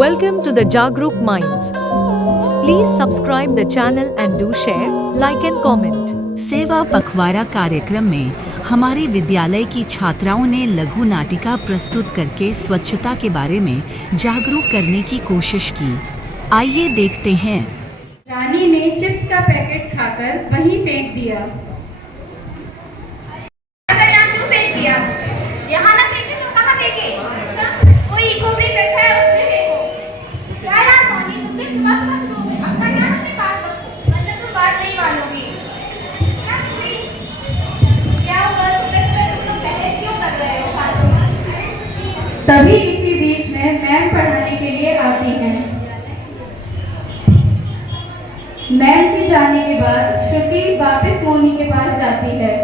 Welcome to the Jagruk Minds. Please subscribe the channel and do share, like and comment. सेवा पखवाड़ा कार्यक्रम में हमारे विद्यालय की छात्राओं ने लघु नाटिका प्रस्तुत करके स्वच्छता के बारे में जागरूक करने की कोशिश की। आइए देखते हैं। रानी ने चिप्स का पैकेट खाकर वहीं फेंक दिया। यहाँ ना फेंके तो कहाँ फेंके? कोई इको ब्रेक रखा है उसमें फेंको। क्या यार मोनी, तुम भी सुबह सुबह शुरू हो गए। अपना ज्ञान अपने पास रखो, वरना तुम बात नहीं मानोगी। क्या हुआ? सुबह सुबह तुम लोग बहस क्यों कर रहे हो फालतू में? तभी इसी बीच में मैम पढ़ाने के लिए आती हैं। मैम के जाने के बाद श्रुति वापस मोनी के पास जाती है।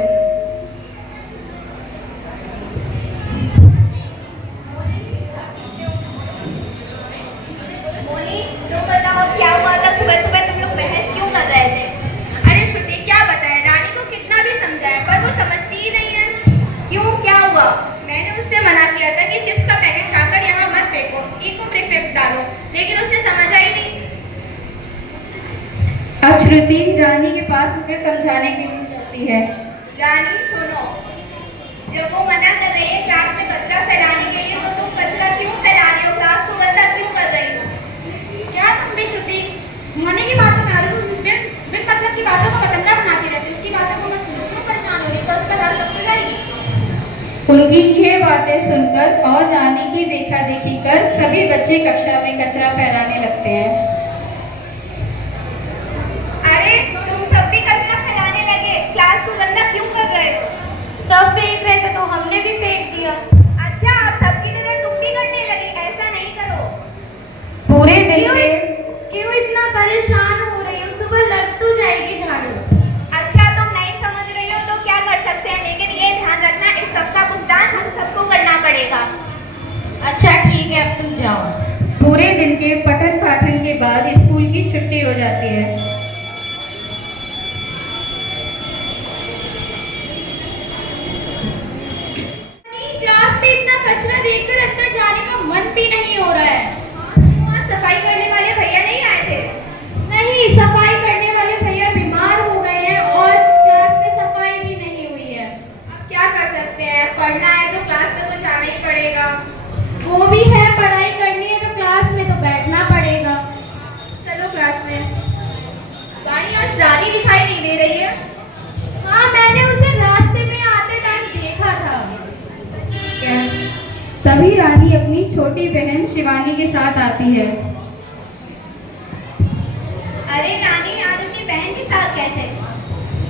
अब श्रुति रानी के पास उसे समझाने के लिए जाती है। रानी सुनो, जब वो मना कर रही है क्लास में कचरा फैलाने के लिए, तो तुम कचरा क्यों फैला रही हो? क्लास को गंदा क्यों कर रही हो? क्या तुम भी श्रुति होने की बातों में आ रही हो? बिन मतलब की बातों को पतंगा बनाती रहती हो। उसकी बातों को मत सुनो, क्यों परेशान हो रही? कल उस पर लड़ सकते जाएगी। उनकी ये बातें सुनकर और रानी की देखा देखी कर सभी बच्चे कक्षा में कचरा फैलाने लगते हैं। सब फेंक रहे थे तो हमने भी फेंक दिया। अच्छा, आप सबकी तरह तुम भी करने लगे? ऐसा नहीं करो। पूरे दिन में क्यों इतना परेशान हो रही हो? सुबह लग तो जाएगी झाड़ू। अच्छा, तुम नहीं समझ रही हो तो क्या कर सकते हैं, लेकिन ये ध्यान रखना इस सब का भुगतान हम सबको करना पड़ेगा। अच्छा ठीक है, अब तुम जाओ। पूरे दिन के पठन पाठन के बाद स्कूल की छुट्टी हो जाती है। कचरा देखकर अंदर जाने का मन भी नहीं हो रहा है। वहाँ सफाई करने वाले भैया नहीं आए थे? नहीं, सफाई करने वाले भैया बीमार हो गए हैं और क्लास में सफाई भी नहीं हुई है। अब क्या कर सकते हैं? पढ़ना है तो क्लास में तो जाना ही पड़ेगा। वो भी है, पढ़ाई करनी है तो क्लास में तो बैठना पड़ेगा। चलो क्लास में। वाणी, आज रानी दिखाई नहीं दे रही है। हाँ, मैंने उसे रास्ते में आते टाइम देखा था। तभी रानी अपनी छोटी बहन शिवानी के साथ आती है। अरे रानी, आज अपनी बहन के साथ कैसे?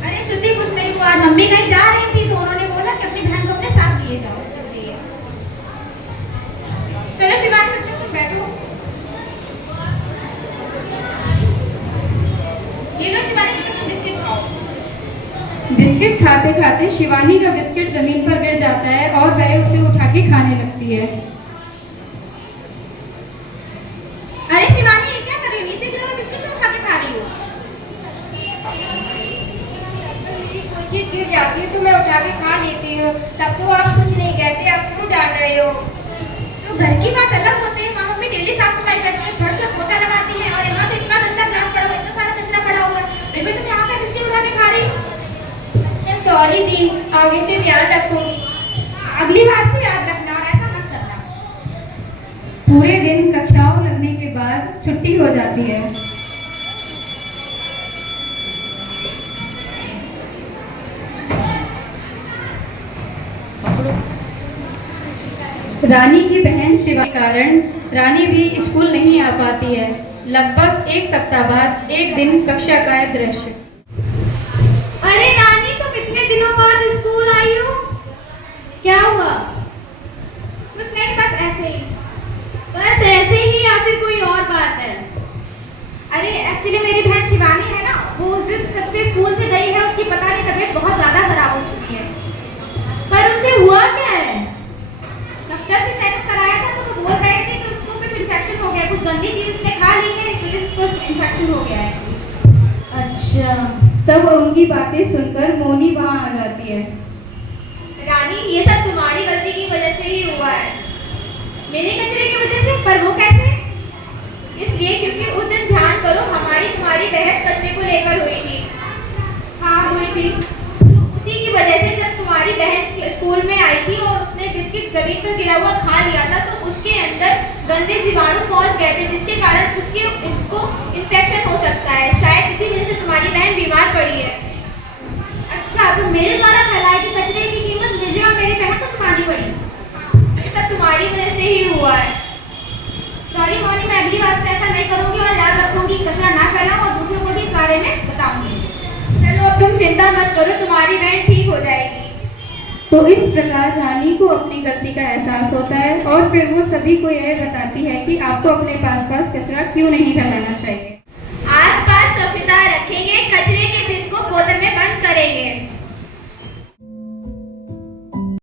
अरे श्रुति, कुछ नहीं हुआ। मम्मी कहीं जा रही थी तो उन्होंने बोला कि अपनी बहन को अपने साथ लिए जाओ, इसलिए। चलो शिवानी, तुम बैठो। ये लो शिवानी, तुम बिस्किट खाओ। बिस्किट खाते खाते शिवानी का बिस्किट जमीन पर गिर जाता है और वह उसे उठा के खाने लगती है। अरे शिवानी, ये क्या कर रही हो? नीचे गिरा हुआ बिस्किट क्यों उठा के खा रही हो? कोई चीज गिर जाती है तो मैं उठा के खा लेती हूँ, तब तो आप कुछ नहीं कहते, आप क्यों डांट रहे हो? तो घर की बात अलग होती है। माँ मम्मी डेली साफ सफाई करती है, फर्श पर पोछा लगाती है, और यहाँ तो इतना गंदा ग्लास पड़ा हुआ है, इतना सारा कचरा पड़ा हुआ है, फिर भी तुम यहाँ का बिस्किट उठा के खा रही हो। सॉरी दी, आगे से ध्यान रखूंगी। अगली बार से याद रखना और ऐसा मत करना। पूरे दिन कक्षाओं लगने के बाद छुट्टी हो जाती है। रानी की बहन शिवा के कारण रानी भी स्कूल नहीं आ पाती है। लगभग एक सप्ताह बाद एक दिन कक्षा का दृश्य। अरे रानी, तुम इतने दिनों बाद स्कूल आई हो, क्या हुआ? कुछ नहीं, बस ऐसे ही। बस ऐसे ही या फिर कोई और बात है? अरे एक्चुअली मेरी बहन शिवानी है ना, वो उस दिन सबसे स्कूल से गई है, उसकी पता नहीं तबीयत बहुत ज्यादा खराब हो चुकी है। पर उसे हुआ क्या है? डॉक्टर से चेकअप कराया था तो बोल रहे थे कि उसको कुछ इन्फेक्शन हो गया, कुछ गंदी चीज उसने खा ली है, इसलिए उसको इन्फेक्शन हो गया है। अच्छा। तब उनकी बातें सुनकर मोनी वहां आ जाती है। रानी, ये सब तुम्हारी गलती की वजह से ही हुआ है। मेरे कचरे की वजह से? पर वो कैसे? लेकर हुई थी? हाँ हुई थी। तो उसी की वजह से जब तुम्हारी बहन स्कूल में आई थी और उसने बिस्किट जमीन पर गिरा हुआ खा लिया था, तो उसके अंदर गंदे जीवाणु पहुंच गए थे, जिसके कारण उसको इन्फेक्शन हो सकता है। शायद इसी वजह से तुम्हारी बहन बीमार पड़ी है। अच्छा, तो मेरे द्वारा फैलाए गए कचरे की कीमत मुझे और मेरी बहन को चुकानी पड़ी? ये सब तुम्हारी वजह से ही हुआ है। सॉरी मोनी, मैं अगली बार से ऐसा नहीं करूंगी और याद रखूंगी कचरा ना फैलाऊं और दूसरों को भी इस बारे में बताऊंगी। चलो अब तुम चिंता मत करो, तुम्हारी बहन ठीक हो जाएगी। तो इस प्रकार रानी को अपनी गलती का एहसास होता है और फिर वो सभी को यह बताती है कि आपको अपने पास कचरा क्यों नहीं फैलाना चाहिए।